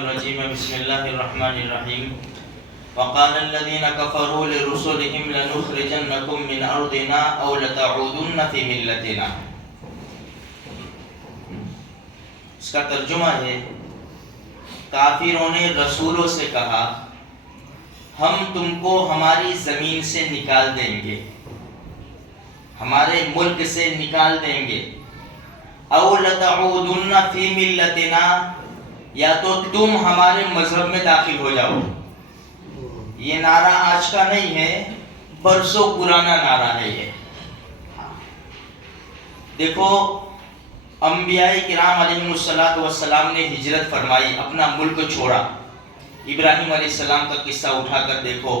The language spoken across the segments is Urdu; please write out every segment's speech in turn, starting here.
الرجیم بسم اللہ الرحمن الرحیم وقال الذين كفروا لرسلهم لنخرجنكم من ارضنا او لتعودن في ملتنا. اس کا ترجمہ ہے کافروں نے رسولوں سے کہا ہم تم کو ہماری زمین سے نکال دیں گے، ہمارے ملک سے نکال دیں گے، او لتعودن فی ملتنا، یا تو تم ہمارے مذہب میں داخل ہو جاؤ. یہ نعرہ آج کا نہیں ہے، برسوں پرانا نعرہ ہے یہ. دیکھو انبیاء کرام علیہم السلام نے ہجرت فرمائی، اپنا ملک چھوڑا. ابراہیم علیہ السلام کا قصہ اٹھا کر دیکھو،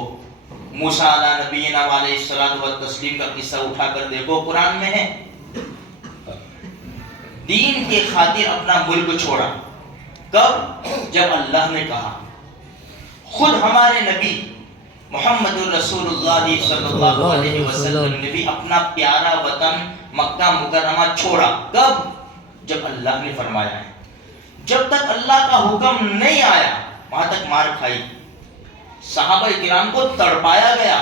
موسیٰ علیہ نبینا علیہ الصلوۃ والتسلیم کا قصہ اٹھا کر دیکھو، قرآن میں ہے. دین کے خاطر اپنا ملک چھوڑا. کب؟ جب اللہ نے کہا. خود ہمارے نبی محمد الرسول اللہ صلی اللہ علیہ وسلم نے بھی اپنا پیارا وطن مکہ مکرمہ چھوڑا. کب؟ جب اللہ نے فرمایا ہے. جب تک اللہ کا حکم نہیں آیا وہاں تک مار کھائی، صحابہ کرام کو تڑپایا گیا.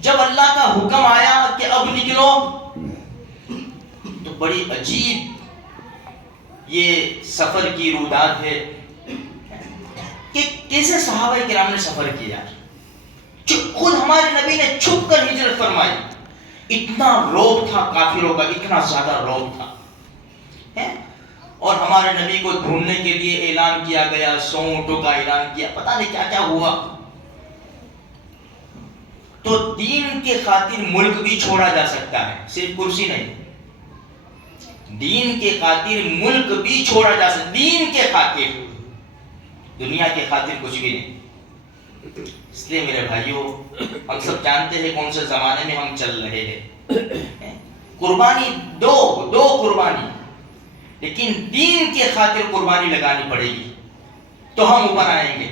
جب اللہ کا حکم آیا کہ اب نکلو تو بڑی عجیب یہ سفر کی رودات ہے کہ کیسے صحابہ کرام نے سفر کیا. خود ہمارے نبی نے چھپ کر ہجرت فرمائی. اتنا روب تھا کافروں کا، اتنا زیادہ روب تھا. اور ہمارے نبی کو ڈھونڈنے کے لیے اعلان کیا گیا، 100 اونٹوں کا اعلان کیا، پتہ نہیں کیا کیا ہوا. تو دین کے خاطر ملک بھی چھوڑا جا سکتا ہے، صرف کرسی نہیں. دین کے خاطر ملک بھی چھوڑا جا سکتا، دین کے خاطر، دنیا کے خاطر کچھ بھی نہیں. اس لیے میرے بھائیوں، ہم سب جانتے ہیں کون سے زمانے میں ہم چل رہے ہیں. قربانی دو قربانی، لیکن دین کے خاطر قربانی لگانی پڑے گی تو ہم اوپر آئیں گے.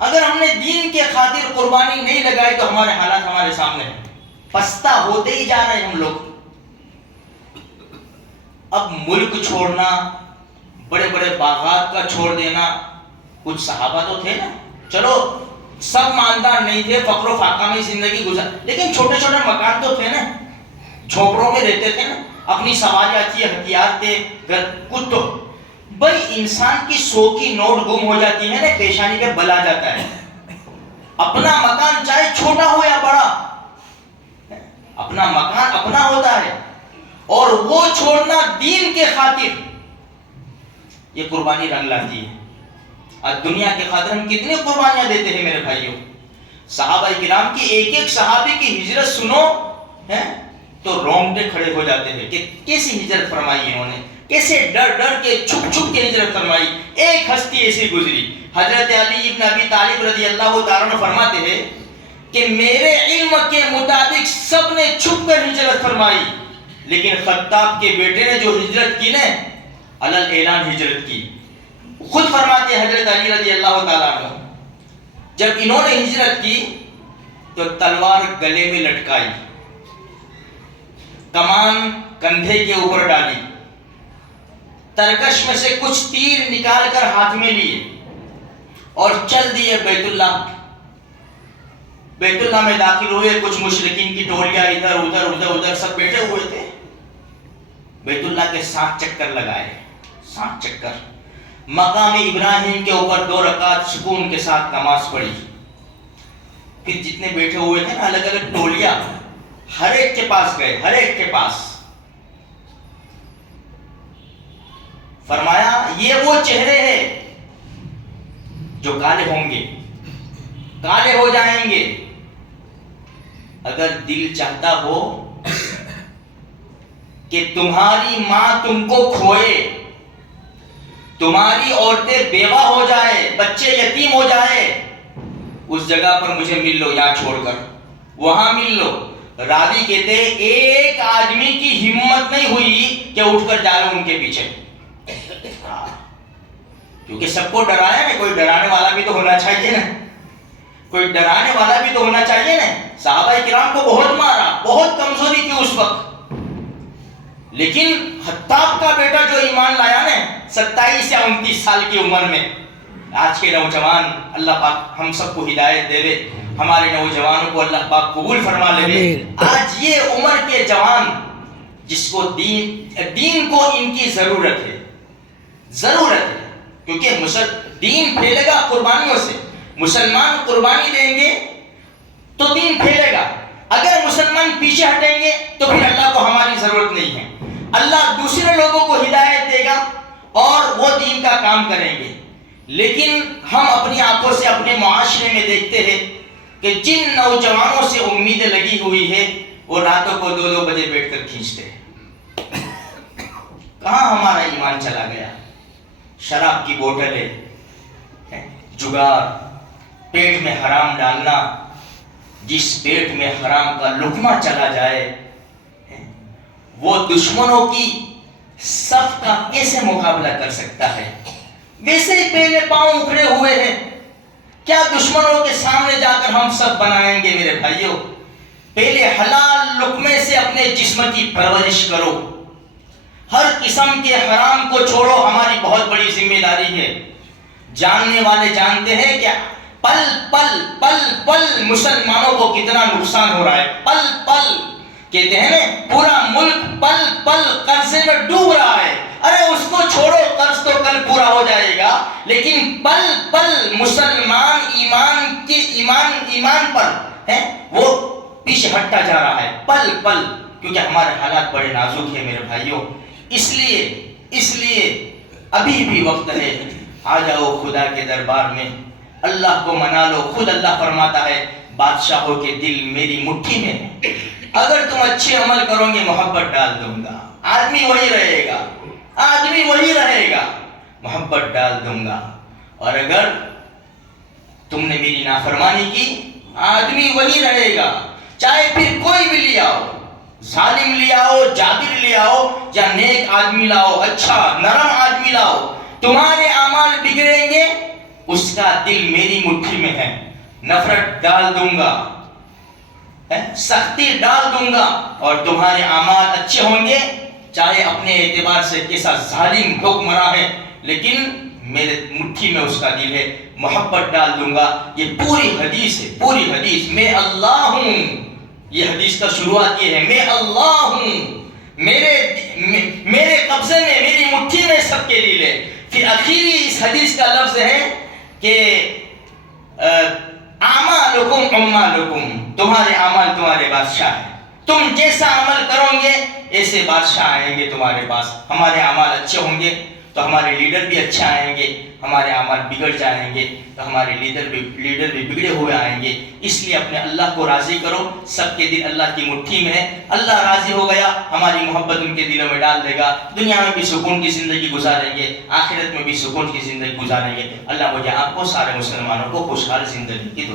اگر ہم نے دین کے خاطر قربانی نہیں لگائی تو ہمارے حالات ہمارے سامنے ہیں، پستہ ہوتے ہی جا رہے ہیں ہم لوگ. اب ملک چھوڑنا، بڑے بڑے باغات کا چھوڑ دینا، کچھ صحابہ تو تھے نا، چلو سب مالدار نہیں تھے، فقر و فاقہ میں زندگی گزار، لیکن چھوٹے چھوٹے مکان تو تھے نا، جھوپڑوں میں رہتے تھے نا، اپنی سواریاں تھی، ہتھیار تھے، کچھ تو. بھائی انسان کی 100 کی نوٹ گم ہو جاتی ہے نا، پیشانی پہ بل آ جاتا ہے. اپنا مکان چاہے چھوٹا ہو یا بڑا، اپنا مکان اپنا ہوتا ہے، اور وہ چھوڑنا دین کے خاطر، یہ قربانی رنگ لاتی ہے. آج دنیا کے خاطر ہم کتنی قربانیاں دیتے ہیں میرے بھائیوں. صحابہ کرام کی ایک ایک صحابی کی ہجرت سنو تو رونگٹے کھڑے ہو جاتے ہیں کہ کیسی ہجرت فرمائی انہوں نے، کیسے ڈر ڈر کے چھپ چھپ کے ہجرت فرمائی. ایک ہستی ایسی گزری، حضرت علی ابن ابی طالب رضی اللہ تعالیٰ عنہ فرماتے ہیں کہ میرے علم کے مطابق سب نے چھپ کر ہجرت فرمائی، لیکن خطاب کے بیٹے نے جو ہجرت کی نا، علل اعلان ہجرت کی. خود فرماتے ہیں حضرت علی رضی اللہ تعالیٰ عنہ، جب انہوں نے ہجرت کی تو تلوار گلے میں لٹکائی، کمان کندھے کے اوپر ڈالی، ترکش میں سے کچھ تیر نکال کر ہاتھ میں لیے اور چل دیے بیت اللہ. بیت اللہ میں داخل ہوئے. کچھ مشرکین کی ٹولیاں ادھر ادھر سب بیٹھے ہوئے تھے. بیت اللہ کے 7 چکر لگائے، 7 چکر. مقام ابراہیم کے اوپر 2 رکعت سکون کے ساتھ نماز پڑھی. پھر جتنے بیٹھے ہوئے تھے نا، الگ الگ ٹولیاں، ہر ایک کے پاس گئے، ہر ایک کے پاس. فرمایا یہ وہ چہرے ہیں جو کالے ہوں گے، کالے ہو جائیں گے. اگر دل چاہتا ہو کہ تمہاری ماں تم کو کھوئے، تمہاری عورتیں بیوہ ہو جائے، بچے یتیم ہو جائے، اس جگہ پر مجھے مل لو یا چھوڑ کر وہاں مل لو. راوی کہتے ہیں ایک آدمی کی ہمت نہیں ہوئی کہ اٹھ کر جا رہے ان کے پیچھے، کیونکہ سب کو ڈرایا نا. کوئی ڈرانے والا بھی تو ہونا چاہیے نا، کوئی ڈرانے والا بھی تو ہونا چاہیے نا. صحابہ کرام کو بہت مارا، بہت کمزوری تھی اس وقت، لیکن خطاب کا بیٹا جو ایمان لایا نا 27 یا 29 سال کی عمر میں، آج کے نوجوان اللہ پاک ہم سب کو ہدایت دے دے، ہمارے نوجوانوں کو اللہ پاک قبول فرما لے۔ آج یہ عمر کے جوان جس کو دین کو ان کی ضرورت ہے، کیونکہ دین پھیلے گا قربانیوں سے۔ مسلمان قربانی دیں گے تو دین پھیلے گا، اگر مسلمان پیچھے ہٹیں گے تو پھر اللہ کو ہماری ضرورت نہیں ہے۔ اللہ دوسرے لوگوں کو ہدایت دے گا اور وہ دین کا کام کریں گے، لیکن ہم اپنی آنکھوں سے اپنے معاشرے میں دیکھتے ہیں کہ جن نوجوانوں سے امیدیں لگی ہوئی ہے وہ راتوں کو 2 بجے بیٹھ کر کھینچتے ہیں۔ کہاں ہمارا ایمان چلا گیا؟ شراب کی بوتلیں، جگار، پیٹ میں حرام ڈالنا، جس پیٹ میں حرام کا لقمہ چلا جائے وہ دشمنوں کی صف کا کیسے مقابلہ کر سکتا ہے؟ ویسے ہی پہلے پاؤں اکھڑے ہوئے ہیں، کیا دشمنوں کے سامنے جا کر ہم سب بنائیں گے؟ میرے بھائیوں، پہلے حلال لقمے سے اپنے جسم کی پرورش کرو، ہر قسم کے حرام کو چھوڑو، ہماری بہت بڑی ذمہ داری ہے۔ جاننے والے جانتے ہیں کہ پل پل پل پل مسلمانوں کو کتنا نقصان ہو رہا ہے۔ پل پل کہتے ہیں نا، پورا ملک پل پل قرضے میں ڈوب رہا ہے۔ ارے اس کو چھوڑو، قرض تو کل پورا ہو جائے گا، لیکن پل پل مسلمان ایمان پر ہے وہ پیچھے ہٹتا جا رہا ہے، پل پل، کیونکہ ہمارے حالات بڑے نازک ہیں میرے بھائیوں۔ اس لیے ابھی بھی وقت ہے، آ جاؤ خدا کے دربار میں، اللہ کو منا لو۔ خود اللہ فرماتا ہے بادشاہوں کے دل میری مٹھی میں ہے، اگر تم اچھے عمل کرو گے محبت ڈال دوں گا، آدمی وہی رہے گا، محبت ڈال دوں گا، اور اگر تم نے میری نافرمانی کی آدمی وہی رہے گا، چاہے پھر کوئی بھی لے آؤ، ظالم لے آؤ، جابر لے آؤ، یا نیک آدمی لاؤ، اچھا نرم آدمی لاؤ، تمہارے اعمال بگڑیں گے، اس کا دل میری مٹھی میں ہے، نفرت ڈال دوں گا، سختی ڈال دوں گا، اور تمہارے اعمال اچھے ہوں گے، چاہے اپنے اعتبار سے کیسا ظالم حکمراں ہے، لیکن میرے مٹھی میں اس کا دل ہے، محبت ڈال دوں گا۔ یہ پوری حدیث ہے، پوری حدیث، میں اللہ ہوں، یہ حدیث کا شروعات یہ ہے، میں اللہ ہوں، میرے قبضے میں، میری مٹھی میں سب کے دل ہے۔ پھر آخری اس حدیث کا لفظ ہے کہ اعمالکم امالکم، تمہارے اعمال تمہارے بادشاہ ہیں، تم جیسا عمل کرو گے ایسے بادشاہ آئیں گے تمہارے پاس۔ ہمارے اعمال اچھے ہوں گے تو ہمارے لیڈر بھی اچھے آئیں گے، ہمارے اعمال بگڑ جائیں گے تو ہمارے لیڈر بھی بگڑے ہوئے آئیں گے۔ اس لیے اپنے اللہ کو راضی کرو، سب کے دل اللہ کی مٹھی میں ہے، اللہ راضی ہو گیا، ہماری محبت ان کے دلوں میں ڈال دے گا، دنیا میں بھی سکون کی زندگی گزاریں گے، آخرت میں بھی سکون کی زندگی گزاریں گے۔ اللہ مجھے آپ کو سارے مسلمانوں کو خوشحال زندگی کی دعا